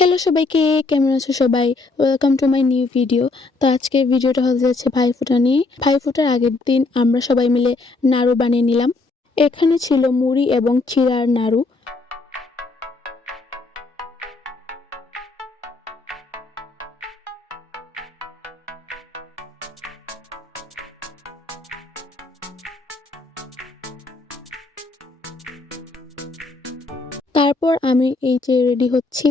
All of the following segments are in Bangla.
হ্যালো সবাইকে, কেমন আছো সবাই? Welcome to my new video. তো আজকের ভিডিওটা হতে যাচ্ছে ভাইফোঁটা নিয়ে। ভাইফোঁটার আগের দিন আমরা সবাই মিলে নাড়ু বানিয়ে নিলাম। এখানে ছিল মুড়ি এবং চিড়ার নাড়ু। তারপর আমি এই যে রেডি হচ্ছি।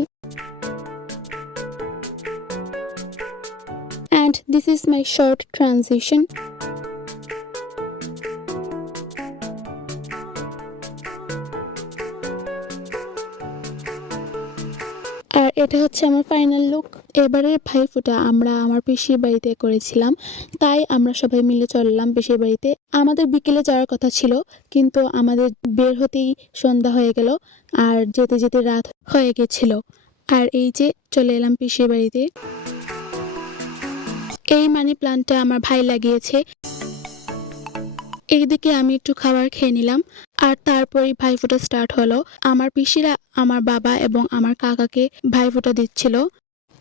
And this is my short transition. আর এটা হচ্ছে আমার ফাইনাল লুক। এবারে ভাইফোঁটা আমরা আমার পিসির বাড়িতে করেছিলাম, তাই আমরা সবাই মিলে চললাম পিসির বাড়িতে। আমাদের বিকেলে যাওয়ার কথা ছিল, কিন্তু আমাদের বের হতেই সন্ধ্যা হয়ে গেল আর যেতে যেতে রাত হয়ে গেছিল। আর এই যে চলে এলাম পিসির বাড়িতে। এই মানি প্লান্টটা আমার ভাই লাগিয়েছে। এইদিকে আমি একটু খাবার খেয়ে নিলাম আর তারপরেই ভাইফোঁটা স্টার্ট হলো। আমার পিসিরা আমার বাবা এবং আমার কাকাকে ভাইফোঁটা দিচ্ছিল।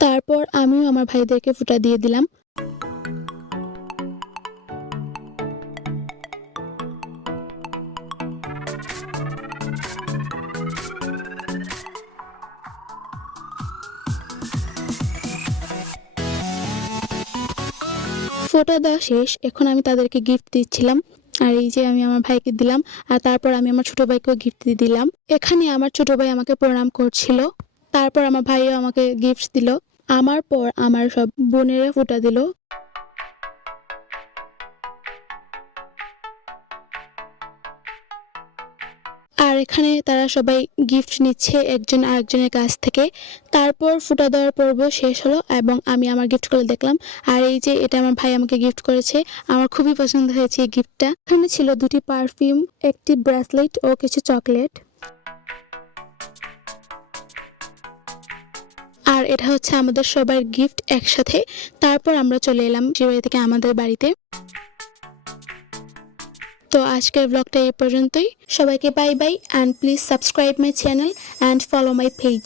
তারপর আমিও আমার ভাইদেরকে ফোঁটা দিয়ে দিলাম। ফোঁটা দেওয়া শেষ, এখন আমি তাদেরকে গিফট দিচ্ছিলাম। আর এই যে আমি আমার ভাইকে দিলাম আর তারপর আমি আমার ছোট ভাইকেও গিফট দিয়ে দিলাম। এখানে আমার ছোট ভাই আমাকে প্রণাম করছিল, তারপর আমার ভাইও আমাকে গিফট দিল। আমার পর আমার সব বোনেরা ফোঁটা দিল। আর এখানে তারা সবাই গিফট নিচ্ছে একজন আরেকজনের কাছ থেকে। তারপর ফোঁটা দেওয়ার পর্ব শেষ হলো এবং আমি আমার গিফটগুলো দেখলাম। আর এই যে এটা আমার ভাই আমাকে গিফট করেছে, আমার খুবই পছন্দ হয়েছে এই গিফটটা। এখানে ছিল দুটি পারফিউম, একটি ব্রেসলেট ও কিছু চকলেট। আর এটা হচ্ছে আমাদের সবার গিফট একসাথে। তারপর আমরা চলে এলাম সে বাড়ি থেকে আমাদের বাড়িতে। তো আজকের ব্লগটা এই পর্যন্তই। সবাইকে bye bye, and please subscribe my channel and follow my page.